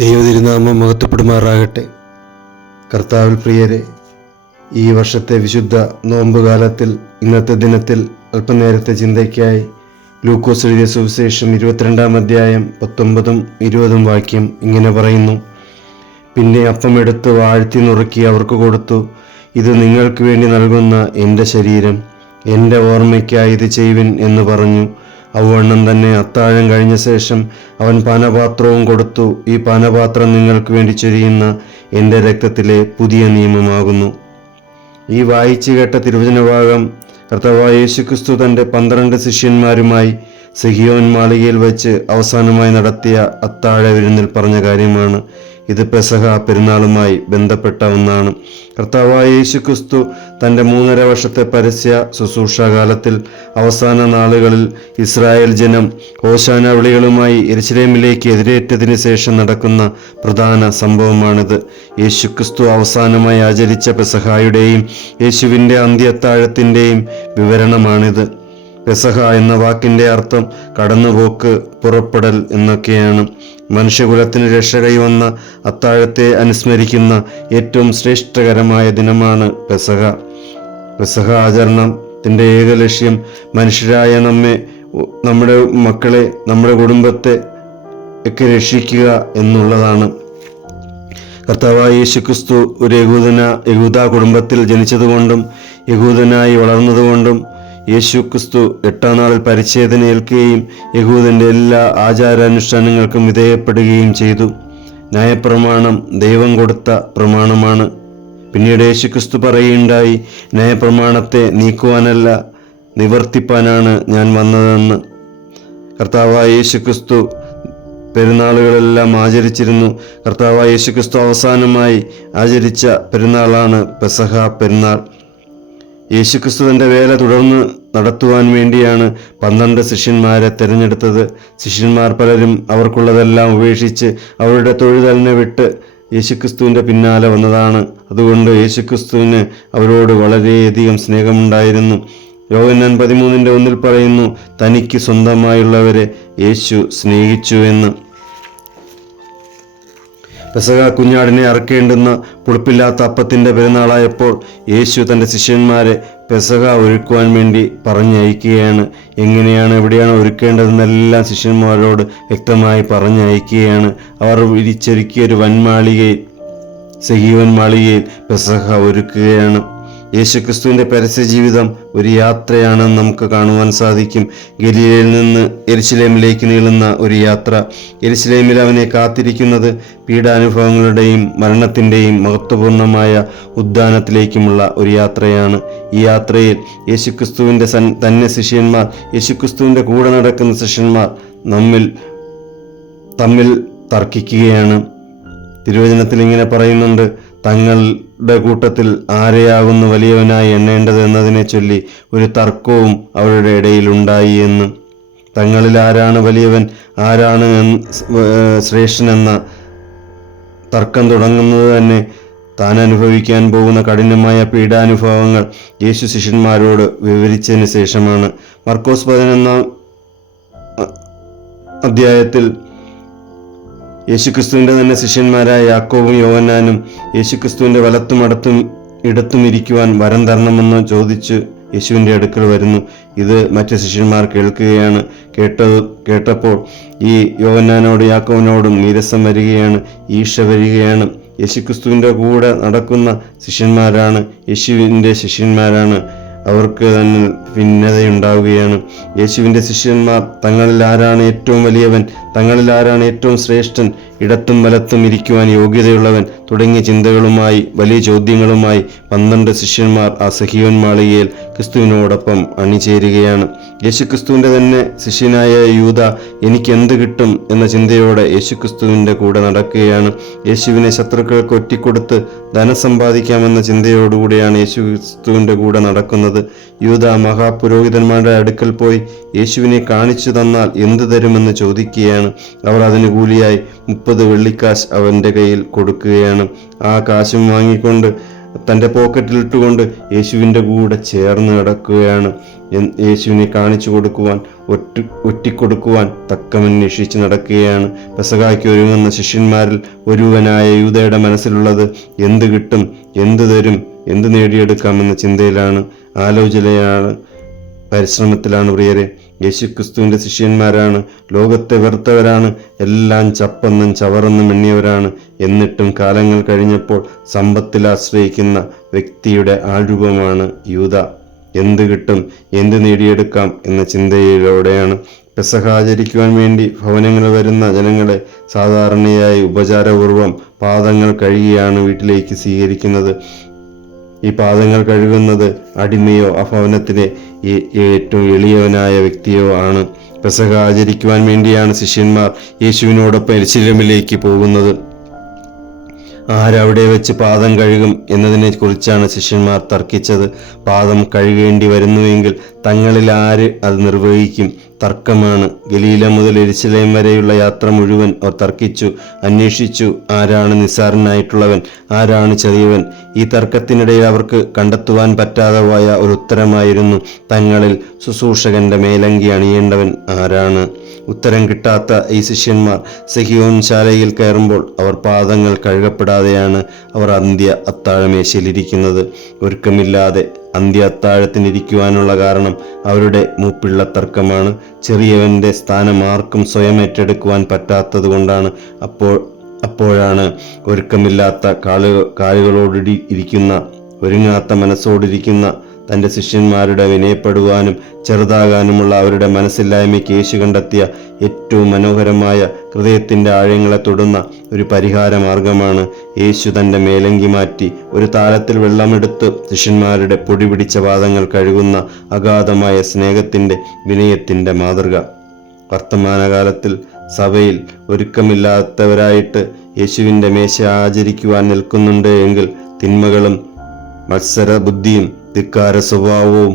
ദൈവതിരുനാമം മഹത്വപ്പെടുമാറാകട്ടെ. കർത്താവിൽ പ്രിയരെ, ഈ വർഷത്തെ വിശുദ്ധ നോമ്പുകാലത്തിൽ ഇന്നത്തെ ദിനത്തിൽ അല്പനേരത്തെ ചിന്തയ്ക്കായി ലൂക്കോസ് എഴുതിയ സുവിശേഷം 22-ാം അധ്യായം 19-20 വാക്യം ഇങ്ങനെ പറയുന്നു: പിന്നെ അപ്പമെടുത്ത് വാഴ്ത്തി നുറുക്കി അവർക്ക് കൊടുത്തു, ഇത് നിങ്ങൾക്ക് വേണ്ടി നൽകുന്ന എൻ്റെ ശരീരം, എൻ്റെ ഓർമ്മയ്ക്കായി ഇത് ചെയ്യുവിൻ എന്ന് പറഞ്ഞു. അവണ്ണം തന്നെ അത്താഴം കഴിഞ്ഞ ശേഷം അവൻ പാനപാത്രവും കൊടുത്തു, ഈ പാനപാത്രം നിങ്ങൾക്ക് വേണ്ടി ചൊരിയുന്ന എൻ്റെ രക്തത്തിലെ പുതിയ നിയമമാകുന്നു. ഈ വായിച്ചു കേട്ട തിരുവചനഭാഗം കർത്താവായ യേശുക്രിസ്തു തൻ്റെ 12 ശിഷ്യന്മാരുമായി സിഹിയോൻ മാളികയിൽ വെച്ച് അവസാനമായി നടത്തിയ അത്താഴ വിരുന്നിൽ പറഞ്ഞ കാര്യമാണ്. ഇത് പെസഹ പെരുന്നാളുമായി ബന്ധപ്പെട്ട ഒന്നാണ്. കർത്താവായ യേശുക്രിസ്തു തൻ്റെ 3.5 വർഷത്തെ പരസ്യ ശുശ്രൂഷാകാലത്തിൽ അവസാന നാളുകളിൽ ഇസ്രായേൽ ജനം ഹോശാന വിളികളുമായി യെരുശലേമിലേക്ക് എതിരേറ്റതിന് ശേഷം നടക്കുന്ന പ്രധാന സംഭവമാണിത്. യേശുക്രിസ്തു അവസാനമായി ആചരിച്ച പെസഹായുടെയും യേശുവിൻ്റെ അന്ത്യത്താഴത്തിൻ്റെയും വിവരണമാണിത്. പെസഹ എന്ന വാക്കിൻ്റെ അർത്ഥം കടന്നുപോക്ക്, പുറപ്പെടൽ എന്നൊക്കെയാണ്. മനുഷ്യകുലത്തിന് രക്ഷ കൈവന്ന അത്താഴത്തെ അനുസ്മരിക്കുന്ന ഏറ്റവും ശ്രേഷ്ഠകരമായ ദിനമാണ് പെസഹ. പെസഹ ആചരണത്തിൻ്റെ ഏക ലക്ഷ്യം മനുഷ്യരായ നമ്മെ, നമ്മുടെ മക്കളെ, നമ്മുടെ കുടുംബത്തെ ഒക്കെ രക്ഷിക്കുക എന്നുള്ളതാണ്. കർത്താവായ യേശുക്രിസ്തു ഒരു യഹൂദ കുടുംബത്തിൽ ജനിച്ചതുകൊണ്ടും യഹൂദനായി വളർന്നതുകൊണ്ടും യേശുക്രിസ്തു 8-ാം നാളിൽ പരിച്ഛേദന ഏൽക്കുകയും യഹൂദൻ്റെ എല്ലാ ആചാരാനുഷ്ഠാനങ്ങൾക്കും വിധേയപ്പെടുകയും ചെയ്തു. ന്യായപ്രമാണം ദൈവം കൊടുത്ത പ്രമാണമാണ്. പിന്നീട് യേശുക്രിസ്തു പറയുകയുണ്ടായി, ന്യായപ്രമാണത്തെ നീക്കുവാനല്ല നിവർത്തിപ്പാനാണ് ഞാൻ വന്നതെന്ന്. കർത്താവായ യേശുക്രിസ്തു പെരുന്നാളുകളെല്ലാം ആചരിച്ചിരുന്നു. കർത്താവായ യേശുക്രിസ്തു അവസാനമായി ആചരിച്ച പെരുന്നാളാണ് പെസഹ പെരുന്നാൾ. യേശുക്രിസ്തു തൻ്റെ വേല തുടർന്ന് നടത്തുവാൻ വേണ്ടിയാണ് 12 ശിഷ്യന്മാരെ തിരഞ്ഞെടുത്തത്. ശിഷ്യന്മാർ പലരും അവർക്കുള്ളതെല്ലാം ഉപേക്ഷിച്ച് അവരുടെ തൊഴിലിനെ വിട്ട് യേശുക്രിസ്തുവിൻ്റെ പിന്നാലെ വന്നതാണ്. അതുകൊണ്ട് യേശുക്രിസ്തുവിന് അവരോട് വളരെയധികം സ്നേഹമുണ്ടായിരുന്നു. യോഹന്നാൻ 13:1 പറയുന്നു, തനിക്ക് സ്വന്തമായുള്ളവരെ യേശു സ്നേഹിച്ചു എന്ന്. പെസഹ കുഞ്ഞാടിനെ അറക്കേണ്ടുന്ന പുളിപ്പില്ലാത്ത അപ്പത്തിൻ്റെ പെരുന്നാളായപ്പോൾ യേശു തൻ്റെ ശിഷ്യന്മാരെ പെസഹ ഒരുക്കുവാൻ വേണ്ടി പറഞ്ഞയക്കുകയാണ്. എങ്ങനെയാണ്, എവിടെയാണ് ഒരുക്കേണ്ടതെന്നെല്ലാം ശിഷ്യന്മാരോട് വ്യക്തമായി പറഞ്ഞയക്കുകയാണ്. അവർ വിരിച്ചൊരുക്കിയ ഒരു വൻമാളികയിൽ, സിഹിയോൻ മാളികയിൽ പെസഹ ഒരുക്കുകയാണ്. യേശുക്രിസ്തുവിൻ്റെ പരസ്യ ജീവിതം ഒരു യാത്രയാണെന്ന് നമുക്ക് കാണുവാൻ സാധിക്കും. ഗലീലയിൽ നിന്ന് യെരുശലേമിലേക്ക് നീളുന്ന ഒരു യാത്ര. യെരുശലേമിൽ അവനെ കാത്തിരിക്കുന്നത് പീഡാനുഭവങ്ങളുടെയും മരണത്തിൻ്റെയും മഹത്വപൂർണമായ ഉദ്ധാനത്തിലേക്കുമുള്ള ഒരു യാത്രയാണ്. ഈ യാത്രയിൽ യേശുക്രിസ്തുവിൻ്റെ തന്നെ ശിഷ്യന്മാർ, യേശുക്രിസ്തുവിൻ്റെ കൂടെ നടക്കുന്ന ശിഷ്യന്മാർ തമ്മിൽ തർക്കിക്കുകയാണ്. തിരുവചനത്തിൽ ഇങ്ങനെ പറയുന്നുണ്ട്, തങ്ങളുടെ കൂട്ടത്തിൽ ആരെയാകുന്നു വലിയവനായി എണ്ണേണ്ടത് എന്നതിനെ ചൊല്ലി ഒരു തർക്കവും അവരുടെ ഇടയിൽ ഉണ്ടായി എന്ന്. തങ്ങളിൽ ആരാണ് വലിയവൻ, ആരാണ് ശ്രേഷ്ഠനെന്ന തർക്കം തുടങ്ങുന്നത് തന്നെ താൻ അനുഭവിക്കാൻ പോകുന്ന കഠിനമായ പീഡാനുഭവങ്ങൾ യേശു ശിഷ്യന്മാരോട് വിവരിച്ചതിന് ശേഷമാണ്. മർക്കോസ് 11-ാം അധ്യായത്തിൽ യേശുക്രിസ്തുവിൻ്റെ തന്നെ ശിഷ്യന്മാരായ യാക്കോബും യോഹന്നാനും യേശുക്രിസ്തുവിൻ്റെ വലത്തും ഇടത്തും ഇരിക്കുവാൻ വരം തരണമെന്ന് ചോദിച്ച് യേശുവിൻ്റെ അടുക്കൽ വരുന്നു. ഇത് മറ്റ് ശിഷ്യന്മാർ കേൾക്കുകയാണ്. കേട്ടപ്പോൾ ഈ യോഹന്നാനോടും യാക്കോബിനോടും നീരസം വരികയാണ്, ഈർഷ വരികയാണ്. യേശുക്രിസ്തുവിൻ്റെ കൂടെ നടക്കുന്ന ശിഷ്യന്മാരാണ്, യേശുവിൻ്റെ ശിഷ്യന്മാരാണ്. അവർക്ക് തന്നെ ഭിന്നതയുണ്ടാവുകയാണ്. യേശുവിൻ്റെ ശിഷ്യന്മാർ തങ്ങളിൽ ആരാണ് ഏറ്റവും വലിയവൻ, തങ്ങളിൽ ആരാണ് ഏറ്റവും ശ്രേഷ്ഠൻ, ഇടത്തും വലത്തും ഇരിക്കുവാൻ യോഗ്യതയുള്ളവൻ തുടങ്ങിയ ചിന്തകളുമായി, വലിയ ചോദ്യങ്ങളുമായി 12 ശിഷ്യന്മാർ ആ സഹീയോൻ മാളികയിൽ ക്രിസ്തുവിനോടൊപ്പം അണിചേരുകയാണ്. യേശുക്രിസ്തുവിൻ്റെ തന്നെ ശിഷ്യനായ യൂദ എനിക്ക് എന്ത് കിട്ടും എന്ന ചിന്തയോടെ യേശുക്രിസ്തുവിൻ്റെ കൂടെ നടക്കുകയാണ്. യേശുവിനെ ശത്രുക്കൾക്ക് ഒറ്റിക്കൊടുത്ത് ധനം സമ്പാദിക്കാമെന്ന ചിന്തയോടുകൂടിയാണ് യേശുക്രിസ്തുവിൻ്റെ കൂടെ നടക്കുന്നത്. യൂദ മഹാപുരോഹിതന്മാരുടെ അടുക്കൽ പോയി യേശുവിനെ കാണിച്ചു തന്നാൽ എന്ത് തരുമെന്ന് ചോദിക്കുകയാണ്. അവർ അതിന് കൂലിയായി 30 വെള്ളിക്കാശ് അവൻ്റെ കയ്യിൽ കൊടുക്കുകയാണ്. ആ കാശും വാങ്ങിക്കൊണ്ട് തൻ്റെ പോക്കറ്റിലിട്ടുകൊണ്ട് യേശുവിൻ്റെ കൂടെ ചേർന്ന് നടക്കുകയാണ്. യേശുവിനെ കാണിച്ചു കൊടുക്കുവാൻ, ഒറ്റിക്കൊടുക്കുവാൻ തക്കമന്വേഷിച്ച് നടക്കുകയാണ്. പെസഹായ്ക്ക് ഒരുങ്ങുന്ന ശിഷ്യന്മാരിൽ ഒരുവനായ യൂദയുടെ മനസ്സിലുള്ളത് എന്ത് കിട്ടും, എന്ത് തരും, എന്ത് നേടിയെടുക്കാമെന്ന ചിന്തയിലാണ്, ആലോചനയാണ്, പരിശ്രമത്തിലാണ് പ്രിയരെ. യേശുക്രിസ്തുവിൻ്റെ ശിഷ്യന്മാരാണ്, ലോകത്തെ വെറുത്തവരാണ്, എല്ലാം ചപ്പെന്നും ചവറെന്നും എണ്ണിയവരാണ്. എന്നിട്ടും കാലങ്ങൾ കഴിഞ്ഞപ്പോൾ സമ്പത്തിൽ ആശ്രയിക്കുന്ന വ്യക്തിയുടെ ആൾരൂപമാണ് യൂദ. എന്ത് കിട്ടും, എന്ത് നേടിയെടുക്കാം എന്ന ചിന്തയിലൂടെയാണ് പെസഹ ആചരിക്കുവാൻ വേണ്ടി ഭവനങ്ങളിൽ വരുന്ന ജനങ്ങളെ സാധാരണയായി ഉപചാരപൂർവം പാദങ്ങൾ കഴുകിയാണ് വീട്ടിലേക്ക് സ്വീകരിക്കുന്നത്. ഈ പാദങ്ങൾ കഴുകുന്നത് അടിമയോ ആ ഭവനത്തിലെ ഏറ്റവും എളിയവനായ വ്യക്തിയോ ആണ്. പെസഹ ആചരിക്കുവാൻ വേണ്ടിയാണ് ശിഷ്യന്മാർ യേശുവിനോടൊപ്പം യെരൂശലേമിലേക്ക് പോകുന്നത്. ആരവിടെ വെച്ച് പാദം കഴുകും എന്നതിനെ കുറിച്ചാണ് ശിഷ്യന്മാർ തർക്കിച്ചത്. പാദം കഴുകേണ്ടി വരുന്നുവെങ്കിൽ തങ്ങളിൽ ആര് അത് നിർവഹിക്കും? തർക്കമാണ്. ഗലീല മുതൽ യെരൂശലേം വരെയുള്ള യാത്ര മുഴുവൻ അവർ തർക്കിച്ചു, അന്വേഷിച്ചു. ആരാണ് നിസ്സാരനായിട്ടുള്ളവൻ, ആരാണ് ചെറിയവൻ? ഈ തർക്കത്തിനിടയിൽ അവർക്ക് കണ്ടെത്തുവാൻ പറ്റാതെ പോയ ഒരു ഉത്തരമായിരുന്നു, തങ്ങളിൽ ശുശ്രൂഷകന്റെ മേലങ്കി അണിയേണ്ടവൻ ആരാണ്? ഉത്തരം കിട്ടാത്ത ഈ ശിഷ്യന്മാർ സഹീയോൻ ശാലയിൽ കയറുമ്പോൾ അവർ പാദങ്ങൾ കഴുകപ്പെടാതെയാണ് അവർ അന്ത്യ അത്താഴമേശയിലിരിക്കുന്നത്. ഒരുക്കമില്ലാതെ അന്ത്യ അത്താഴത്തിനിരിക്കുവാനുള്ള കാരണം അവരുടെ മൂപ്പിള്ള തർക്കമാണ്. ചെറിയവൻ്റെ സ്ഥാനം ആർക്കും സ്വയം ഏറ്റെടുക്കുവാൻ പറ്റാത്തത് കൊണ്ടാണ്. അപ്പോഴാണ് ഒരുക്കമില്ലാത്ത കാലുകളോടി ഇരിക്കുന്ന, ഒരുങ്ങാത്ത മനസ്സോടിരിക്കുന്ന തൻ്റെ ശിഷ്യന്മാരുടെ വിനയപ്പെടുവാനും ചെറുതാകാനുമുള്ള അവരുടെ മനസ്സില്ലായ്മയ്ക്ക് യേശു കണ്ടെത്തിയ ഏറ്റവും മനോഹരമായ, ഹൃദയത്തിൻ്റെ ആഴങ്ങളെ തൊടുന്ന ഒരു പരിഹാര മാർഗമാണ് യേശു തൻ്റെ മേലങ്കി മാറ്റി ഒരു താലത്തിൽ വെള്ളമെടുത്ത് ശിഷ്യന്മാരുടെ പൊടി പിടിച്ച പാദങ്ങൾ കഴുകുന്ന അഗാധമായ സ്നേഹത്തിൻ്റെ, വിനയത്തിൻ്റെ മാതൃക. വർത്തമാനകാലത്തിൽ സഭയിൽ ഒരുക്കമില്ലാത്തവരായിട്ട് യേശുവിൻ്റെ മേശ ആചരിക്കുവാൻ നിൽക്കുന്നുണ്ട് എങ്കിൽ തിന്മകളും മത്സര ബുദ്ധിയും ധിക്കാര സ്വഭാവവും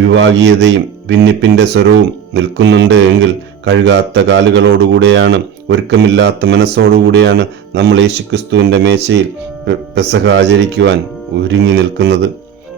വിഭാഗീയതയും ഭിന്നിപ്പിൻ്റെ സ്വരവും നിൽക്കുന്നുണ്ട് എങ്കിൽ കഴുകാത്ത കാലുകളോടുകൂടെയാണ്, ഒരുക്കമില്ലാത്ത മനസ്സോടുകൂടിയാണ് നമ്മൾ യേശുക്രിസ്തുവിൻ്റെ മേശയിൽ പെസഹ ആചരിക്കുവാൻ ഒരുങ്ങി നിൽക്കുന്നത്.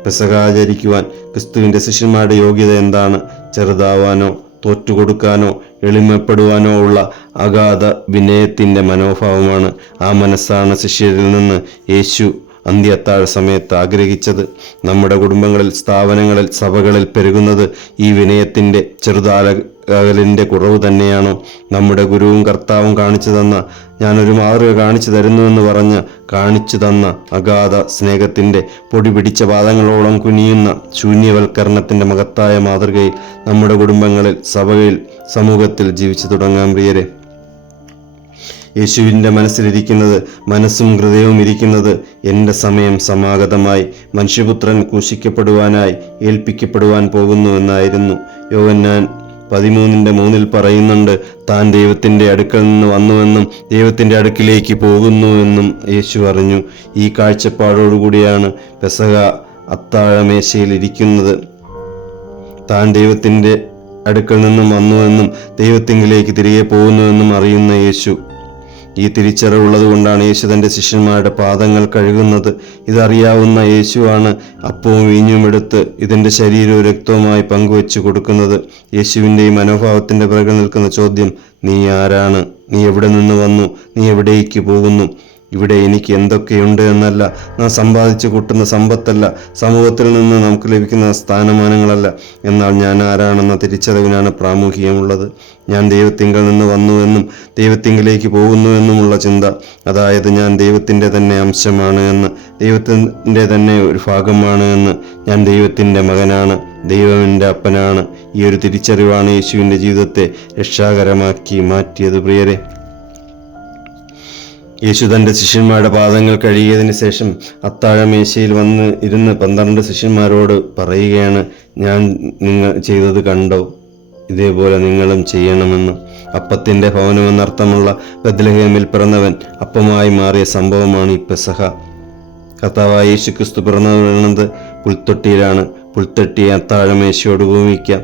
പെസഹ ആചരിക്കുവാൻ ക്രിസ്തുവിൻ്റെ ശിഷ്യന്മാരുടെ യോഗ്യത എന്താണ്? ചെറുതാവാനോ തോറ്റുകൊടുക്കാനോ എളിമപ്പെടുവാനോ ഉള്ള അഗാധ വിനയത്തിൻ്റെ മനോഭാവമാണ്. ആ മനസ്സാണ് ശിഷ്യരിൽ നിന്ന് യേശു അന്ത്യ അത്താഴ സമയത്ത് ആഗ്രഹിച്ചത്. നമ്മുടെ കുടുംബങ്ങളിൽ, സ്ഥാപനങ്ങളിൽ, സഭകളിൽ പെരുകുന്നത് ഈ വിനയത്തിൻ്റെ, ചെറുതാകലിൻ്റെ കുറവ് തന്നെയാണോ? നമ്മുടെ ഗുരുവും കർത്താവും കാണിച്ചു തന്ന, ഞാനൊരു മാതൃക കാണിച്ചു തരുന്നുവെന്ന് പറഞ്ഞ് കാണിച്ചു തന്ന അഗാധ സ്നേഹത്തിൻ്റെ പൊടി പിടിച്ച പാദങ്ങളോളം കുനിയുന്ന ശൂന്യവൽക്കരണത്തിൻ്റെ മഹത്തായ മാതൃകയിൽ നമ്മുടെ കുടുംബങ്ങളിൽ, സഭയിൽ, സമൂഹത്തിൽ ജീവിച്ചു തുടങ്ങാൻ പ്രിയരെ. യേശുവിൻ്റെ മനസ്സിലിരിക്കുന്നത്, മനസ്സും ഹൃദയവും ഇരിക്കുന്നത്, എൻ്റെ സമയം സമാഗതമായി, മനുഷ്യപുത്രൻ ക്രൂശിക്കപ്പെടുവാനായി ഏൽപ്പിക്കപ്പെടുവാൻ പോകുന്നു എന്നായിരുന്നു. യോഹന്നാൻ 13:3 പറയുന്നുണ്ട്, താൻ ദൈവത്തിൻ്റെ അടുക്കൽ നിന്ന് വന്നുവെന്നും ദൈവത്തിൻ്റെ അടുക്കിലേക്ക് പോകുന്നുവെന്നും യേശു അറിഞ്ഞു. ഈ കാഴ്ചപ്പാടോടുകൂടിയാണ് പെസഹ അത്താഴമേശയിൽ ഇരിക്കുന്നത്. താൻ ദൈവത്തിൻ്റെ അടുക്കൽ നിന്നും വന്നുവെന്നും ദൈവത്തിങ്കിലേക്ക് തിരികെ പോകുന്നുവെന്നും അറിയുന്ന യേശു. ഈ തിരിച്ചറിവുള്ളത് കൊണ്ടാണ് യേശു തൻ്റെ ശിഷ്യന്മാരുടെ പാദങ്ങൾ കഴുകുന്നത്. ഇതറിയാവുന്ന യേശുവാണ് അപ്പവും വീഞ്ഞും എടുത്ത് ഇതിൻ്റെ ശരീരവും രക്തവുമായി പങ്കുവെച്ചു കൊടുക്കുന്നത്. യേശുവിൻ്റെ ഈ മനോഭാവത്തിൻ്റെ പിറകിൽ നിൽക്കുന്ന ചോദ്യം, നീ ആരാണ്? നീ എവിടെ നിന്ന് വന്നു? നീ എവിടേക്ക് പോകുന്നു? ഇവിടെ എനിക്ക് എന്തൊക്കെയുണ്ട് എന്നല്ല, നാം സമ്പാദിച്ചു കൂട്ടുന്ന സമ്പത്തല്ല, സമൂഹത്തിൽ നിന്ന് നമുക്ക് ലഭിക്കുന്ന സ്ഥാനമാനങ്ങളല്ല, എന്നാൽ ഞാൻ ആരാണെന്ന തിരിച്ചറിവിനാണ് പ്രാമുഖ്യമുള്ളത്. ഞാൻ ദൈവത്തിങ്കൽ നിന്ന് വന്നുവെന്നും ദൈവത്തിങ്കിലേക്ക് പോകുന്നുവെന്നുമുള്ള ചിന്ത, അതായത് ഞാൻ ദൈവത്തിൻ്റെ തന്നെ അംശമാണ് എന്ന്, ദൈവത്തിൻ്റെ തന്നെ ഒരു ഭാഗമാണ് എന്ന്, ഞാൻ ദൈവത്തിൻ്റെ മകനാണ്, ദൈവം എൻ്റെ അപ്പനാണ്. ഈ ഒരു തിരിച്ചറിവാണ് യേശുവിൻ്റെ ജീവിതത്തെ രക്ഷാകരമാക്കി മാറ്റിയത്. പ്രിയരെ, യേശു തൻ്റെ ശിഷ്യന്മാരുടെ പാദങ്ങൾ കഴുകിയതിന് ശേഷം അത്താഴമേശയിൽ വന്ന് ഇരുന്ന് 12 ശിഷ്യന്മാരോട് പറയുകയാണ്, ഞാൻ നിങ്ങൾ ചെയ്തത് കണ്ടോ, ഇതേപോലെ നിങ്ങളും ചെയ്യണമെന്ന്. അപ്പത്തിൻ്റെ ഭവനമെന്നർത്ഥമുള്ള ബത്ലഹേമിൽ പിറന്നവൻ അപ്പമായി മാറിയ സംഭവമാണ് ഈ പെസഹ. കർത്താവായ യേശു ക്രിസ്തു പിറന്നു വീഴുന്നത് പുൽത്തൊട്ടിയിലാണ്. പുൽത്തൊട്ടിയെ അത്താഴമേശയോട് ഉപമിക്കാം.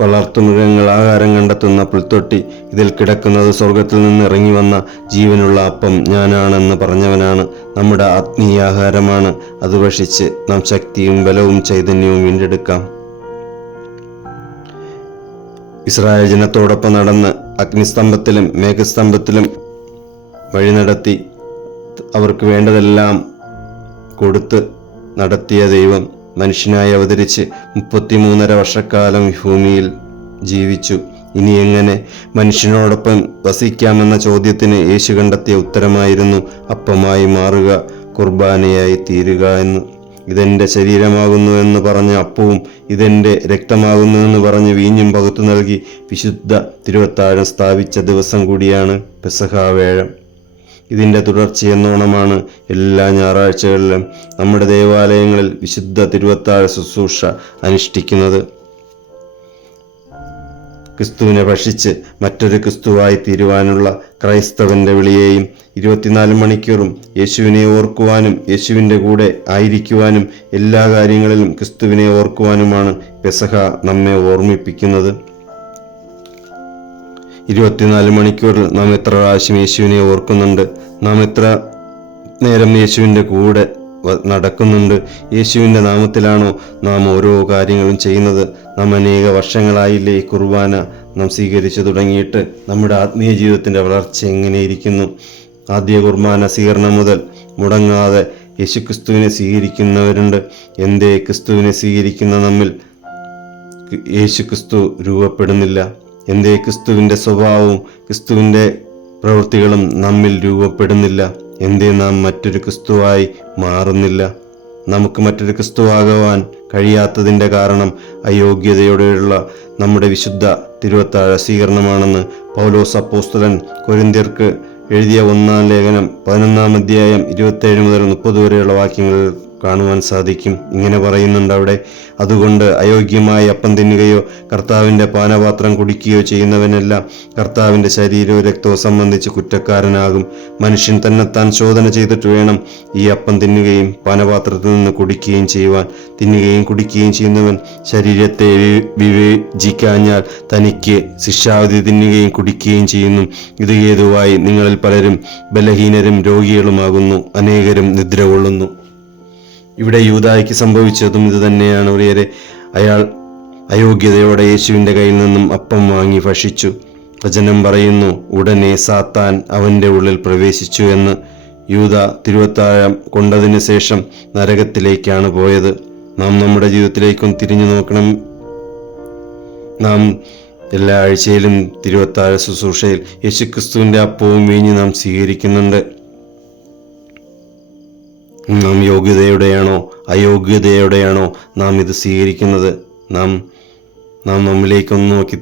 വളർത്തുമൃഗങ്ങൾ ആഹാരം കണ്ടെത്തുന്ന പുൽത്തൊട്ടി, ഇതിൽ കിടക്കുന്നത് സ്വർഗത്തിൽ നിന്ന് ഇറങ്ങി വന്ന ജീവനുള്ള അപ്പം ഞാനാണെന്ന് പറഞ്ഞവനാണ്. നമ്മുടെ ആത്മീയാഹാരമാണ്. അത് ഭക്ഷിച്ച് നാം ശക്തിയും ബലവും ചൈതന്യവും വീണ്ടെടുക്കാം. ഇസ്രായേൽ ജനത്തോടൊപ്പം നടന്ന് അഗ്നിസ്തംഭത്തിലും മേഘസ്തംഭത്തിലും വഴി നടത്തി അവർക്ക് വേണ്ടതെല്ലാം കൊടുത്ത് നടത്തിയ ദൈവം മനുഷ്യനായി അവതരിച്ച് 33.5 വർഷക്കാലം ഭൂമിയിൽ ജീവിച്ചു. ഇനി എങ്ങനെ മനുഷ്യനോടൊപ്പം വസിക്കാമെന്ന ചോദ്യത്തിന് യേശു കണ്ടെത്തിയ ഉത്തരമായിരുന്നു അപ്പമായി മാറുക, കുർബാനയായി തീരുക എന്ന്. ഇതെൻ്റെ ശരീരമാകുന്നുവെന്ന് പറഞ്ഞ അപ്പവും ഇതെൻ്റെ രക്തമാകുന്നുവെന്ന് പറഞ്ഞ് വീഞ്ഞും പകുത്തു നൽകി വിശുദ്ധ തിരുവത്താഴം സ്ഥാപിച്ച ദിവസം കൂടിയാണ് പെസഹ വേഴം. ഇതിൻ്റെ തുടർച്ചയെന്നോണമാണ് എല്ലാ ഞായറാഴ്ചകളിലും നമ്മുടെ ദേവാലയങ്ങളിൽ വിശുദ്ധ തിരുവത്താഴ ശുശ്രൂഷ അനുഷ്ഠിക്കുന്നത്. ക്രിസ്തുവിനെ ഭക്ഷിച്ച് മറ്റൊരു ക്രിസ്തുവായി തീരുവാനുള്ള ക്രൈസ്തവന്റെ വിളിയെയും 24 മണിക്കൂറും യേശുവിനെ ഓർക്കുവാനും യേശുവിൻ്റെ കൂടെ ആയിരിക്കുവാനും എല്ലാ കാര്യങ്ങളിലും ക്രിസ്തുവിനെ ഓർക്കുവാനുമാണ് പെസഹ നമ്മെ ഓർമ്മിപ്പിക്കുന്നത്. 24 മണിക്കൂറിൽ നാം എത്ര പ്രാവശ്യം യേശുവിനെ ഓർക്കുന്നുണ്ട്? നാം എത്ര നേരം യേശുവിൻ്റെ കൂടെ നടക്കുന്നുണ്ട്? യേശുവിൻ്റെ നാമത്തിലാണോ നാം ഓരോ കാര്യങ്ങളും ചെയ്യുന്നത്? നാം അനേക വർഷങ്ങളായില്ലേ ഈ കുർബാന നാം സ്വീകരിച്ചു തുടങ്ങിയിട്ട്? നമ്മുടെ ആത്മീയ ജീവിതത്തിൻ്റെ വളർച്ച എങ്ങനെയിരിക്കുന്നു? ആദ്യ കുർബാന സ്വീകരണം മുതൽ മുടങ്ങാതെ യേശുക്രിസ്തുവിനെ സ്വീകരിക്കുന്നവരുണ്ട്. എന്തേ ക്രിസ്തുവിനെ സ്വീകരിക്കുന്ന നമ്മിൽ യേശുക്രിസ്തു രൂപപ്പെടുന്നില്ല? എന്തേ ക്രിസ്തുവിൻ്റെ സ്വഭാവവും ക്രിസ്തുവിൻ്റെ പ്രവൃത്തികളും നമ്മിൽ രൂപപ്പെടുന്നില്ല? എന്തേ നാം മറ്റൊരു ക്രിസ്തുവായി മാറുന്നില്ല? നമുക്ക് മറ്റൊരു ക്രിസ്തുവാകുവാൻ കഴിയാത്തതിൻ്റെ കാരണം അയോഗ്യതയോടെയുള്ള നമ്മുടെ വിശുദ്ധ തിരുവത്താഴ സ്വീകരണമാണെന്ന് പൗലോസ് അപ്പോസ്തലൻ കൊരിന്ത്യർക്ക് എഴുതിയ 1-ാം ലേഖനം 11-ാം അധ്യായം 27 മുതൽ 30 വരെയുള്ള വാക്യങ്ങളിൽ കാണുവാൻ സാധിക്കും. ഇങ്ങനെ പറയുന്നുണ്ട് അവിടെ, അതുകൊണ്ട് അയോഗ്യമായി അപ്പം തിന്നുകയോ കർത്താവിൻ്റെ പാനപാത്രം കുടിക്കുകയോ ചെയ്യുന്നവനെല്ലാം കർത്താവിൻ്റെ ശരീരവും രക്തവും സംബന്ധിച്ച് കുറ്റക്കാരനാകും. മനുഷ്യൻ തന്നെത്താൻ ശോധന ചെയ്തിട്ട് വേണം ഈ അപ്പം തിന്നുകയും പാനപാത്രത്തിൽ നിന്ന് കുടിക്കുകയും ചെയ്യുവാൻ. തിന്നുകയും കുടിക്കുകയും ചെയ്യുന്നവൻ ശരീരത്തെ വിവേചിക്കാഞ്ഞാൽ തനിക്ക് ശിക്ഷാവിധി തിന്നുകയും കുടിക്കുകയും ചെയ്യുന്നു. ഇത് ഹേതുവായി നിങ്ങളിൽ പലരും ബലഹീനരും രോഗികളുമാകുന്നു, അനേകരും നിദ്ര കൊള്ളുന്നു. ഇവിടെ യൂദായ്ക്ക് സംഭവിച്ചതും ഇത് തന്നെയാണ് പ്രിയരെ. അയാൾ അയോഗ്യതയോടെ യേശുവിൻ്റെ കയ്യിൽ നിന്നും അപ്പം വാങ്ങി ഭക്ഷിച്ചു. വചനം പറയുന്നു, ഉടനെ സാത്താൻ അവൻ്റെ ഉള്ളിൽ പ്രവേശിച്ചു എന്ന്. യൂദ തിരുവത്താഴം കൊണ്ടതിന് ശേഷം നരകത്തിലേക്കാണ് പോയത്. നാം നമ്മുടെ ജീവിതത്തിലേക്കും തിരിഞ്ഞു നോക്കണം. നാം എല്ലാ ആഴ്ചയിലും തിരുവത്താഴ ശുശ്രൂഷയിൽ യേശുക്രിസ്തുവിൻ്റെ അപ്പവും വീഞ്ഞ് നാം സ്വീകരിക്കുന്നുണ്ട്. നാം യോഗ്യതയോടെയാണോ അയോഗ്യതയോടെയാണോ നാം ഇത് സ്വീകരിക്കുന്നത്? നാം നമ്മിലേക്കൊന്ന് നോക്കി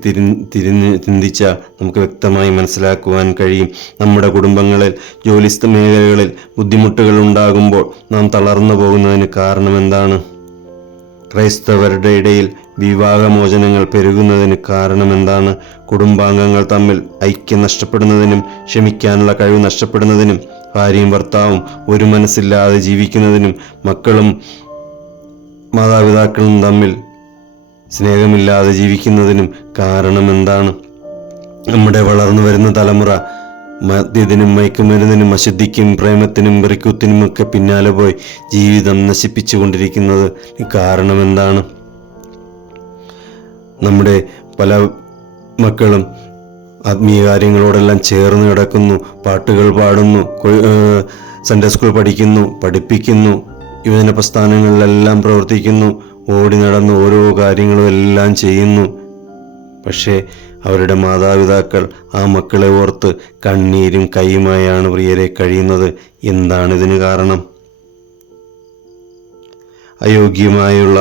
തിരിഞ്ഞ് ചിന്തിച്ചാൽ നമുക്ക് വ്യക്തമായി മനസ്സിലാക്കുവാൻ കഴിയും. നമ്മുടെ കുടുംബങ്ങളിൽ, ജോലി മേഖലകളിൽ ബുദ്ധിമുട്ടുകൾ ഉണ്ടാകുമ്പോൾ നാം തളർന്നു പോകുന്നതിന് കാരണം എന്താണ്? ക്രൈസ്തവരുടെ ഇടയിൽ വിവാഹമോചനങ്ങൾ പെരുകുന്നതിന് കാരണം എന്താണ്? കുടുംബാംഗങ്ങൾ തമ്മിൽ ഐക്യം നഷ്ടപ്പെടുന്നതിനും ക്ഷമിക്കാനുള്ള കഴിവ് നഷ്ടപ്പെടുന്നതിനും ഭാര്യയും ഭർത്താവും ഒരു മനസ്സില്ലാതെ ജീവിക്കുന്നതിനും മക്കളും മാതാപിതാക്കളും തമ്മിൽ സ്നേഹമില്ലാതെ ജീവിക്കുന്നതിനും കാരണം എന്താണ്? നമ്മുടെ വളർന്നു വരുന്ന തലമുറ മദ്യത്തിനും മയക്കുമരുന്നിനും അശുദ്ധിക്കും പ്രേമത്തിനും വെറിക്കുത്തിനുമൊക്കെ പിന്നാലെ പോയി ജീവിതം നശിപ്പിച്ചു കൊണ്ടിരിക്കുന്നത് കാരണം എന്താണ്? നമ്മുടെ പല മക്കളും ആത്മീയ കാര്യങ്ങളോടെല്ലാം ചേർന്ന് കിടക്കുന്നു. പാട്ടുകൾ പാടുന്നു, സൺഡേ സ്കൂൾ പഠിക്കുന്നു, പഠിപ്പിക്കുന്നു, യുവജന പ്രസ്ഥാനങ്ങളിലെല്ലാം പ്രവർത്തിക്കുന്നു, ഓടി നടന്ന് ഓരോ കാര്യങ്ങളും എല്ലാം ചെയ്യുന്നു. പക്ഷേ അവരുടെ മാതാപിതാക്കൾ ആ മക്കളെ ഓർത്ത് കണ്ണീരും കൈയുമായാണ് പ്രിയരെ കഴിയുന്നത്. എന്താണ് ഇതിന് കാരണം? അയോഗ്യമായുള്ള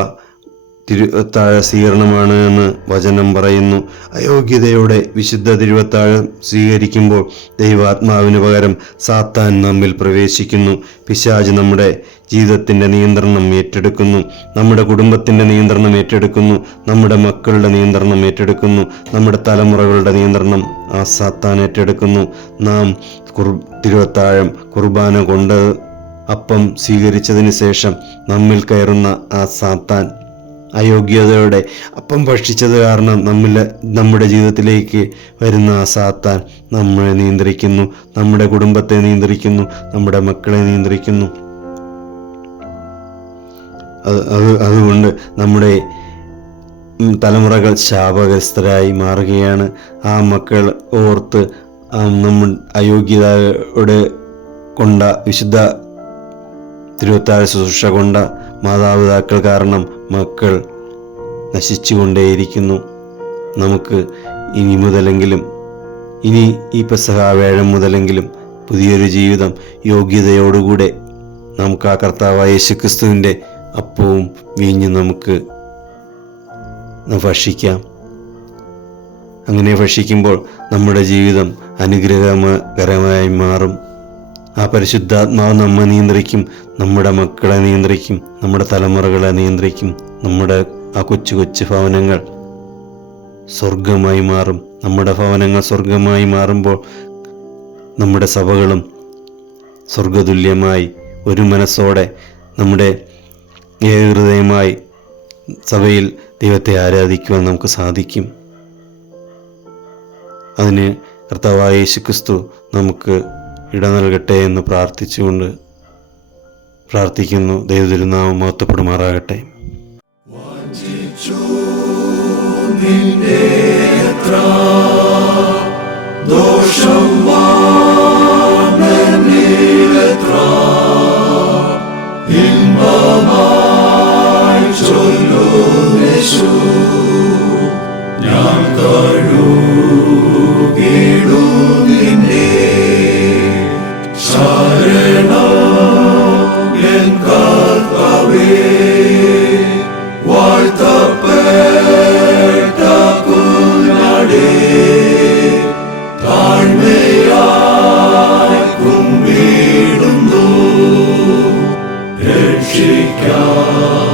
തിരുവത്താഴ സ്വീകരണമാണ് എന്ന് വചനം പറയുന്നു. അയോഗ്യതയോടെ വിശുദ്ധ തിരുവത്താഴം സ്വീകരിക്കുമ്പോൾ ദൈവാത്മാവിന് പകരം സാത്താൻ നമ്മിൽ പ്രവേശിക്കുന്നു. പിശാച് നമ്മുടെ ജീവിതത്തിൻ്റെ നിയന്ത്രണം ഏറ്റെടുക്കുന്നു, നമ്മുടെ കുടുംബത്തിൻ്റെ നിയന്ത്രണം ഏറ്റെടുക്കുന്നു, നമ്മുടെ മക്കളുടെ നിയന്ത്രണം ഏറ്റെടുക്കുന്നു, നമ്മുടെ തലമുറകളുടെ നിയന്ത്രണം ആ സാത്താൻ ഏറ്റെടുക്കുന്നു. നാം തിരുവത്താഴം കുർബാന കൊണ്ട് അപ്പം സ്വീകരിച്ചതിന് ശേഷം നമ്മിൽ കയറുന്ന ആ സാത്താൻ, അയോഗ്യതയോടെ അപ്പം ഭക്ഷിച്ചത് കാരണം നമ്മുടെ ജീവിതത്തിലേക്ക് വരുന്ന ആ സാത്താൻ നമ്മളെ നിയന്ത്രിക്കുന്നു, നമ്മുടെ കുടുംബത്തെ നിയന്ത്രിക്കുന്നു, നമ്മുടെ മക്കളെ നിയന്ത്രിക്കുന്നു. അതുകൊണ്ട് നമ്മുടെ തലമുറകൾ ശാപഗ്രസ്തരായി മാറുകയാണ്. ആ മക്കൾ ഓർത്ത് നമ്മൾ അയോഗ്യതയോടെ കൊണ്ട വിശുദ്ധ തിരുവത്താഴ ശുശ്രൂഷ കൊണ്ട മാതാപിതാക്കൾ കാരണം മക്കൾ നശിച്ചുകൊണ്ടേയിരിക്കുന്നു. നമുക്ക് ഇനി മുതലെങ്കിലും, ഇനി ഈ പെസഹ വേഴം മുതലെങ്കിലും പുതിയൊരു ജീവിതം യോഗ്യതയോടുകൂടെ നമുക്ക് ആ കർത്താവായ യേശുക്രിസ്തുവിൻ്റെ അപ്പവും വീഞ്ഞും നമുക്ക് ഭക്ഷിക്കാം. അങ്ങനെ ഭക്ഷിക്കുമ്പോൾ നമ്മുടെ ജീവിതം അനുഗ്രഹകരമായി മാറും. ആ പരിശുദ്ധാത്മാവ് നമ്മെ നിയന്ത്രിക്കും, നമ്മുടെ മക്കളെ നിയന്ത്രിക്കും, നമ്മുടെ തലമുറകളെ നിയന്ത്രിക്കും. നമ്മുടെ ആ കൊച്ചു കൊച്ചു ഭവനങ്ങൾ സ്വർഗമായി മാറും. നമ്മുടെ ഭവനങ്ങൾ സ്വർഗമായി മാറുമ്പോൾ നമ്മുടെ സഭകളും സ്വർഗതുല്യമായി ഒരു മനസ്സോടെ നമ്മുടെ ഏകഹൃദയമായി സഭയിൽ ദൈവത്തെ ആരാധിക്കുവാൻ നമുക്ക് സാധിക്കും. അതിന് കർത്താവായ യേശുക്രിസ്തു നമുക്ക് ഇട നൽകട്ടെ എന്ന് പ്രാർത്ഥിക്കുന്നു. ദൈവതിരുനാമം മഹത്വപ്പെടുമാറാകട്ടെ. രക്ഷിക്കാം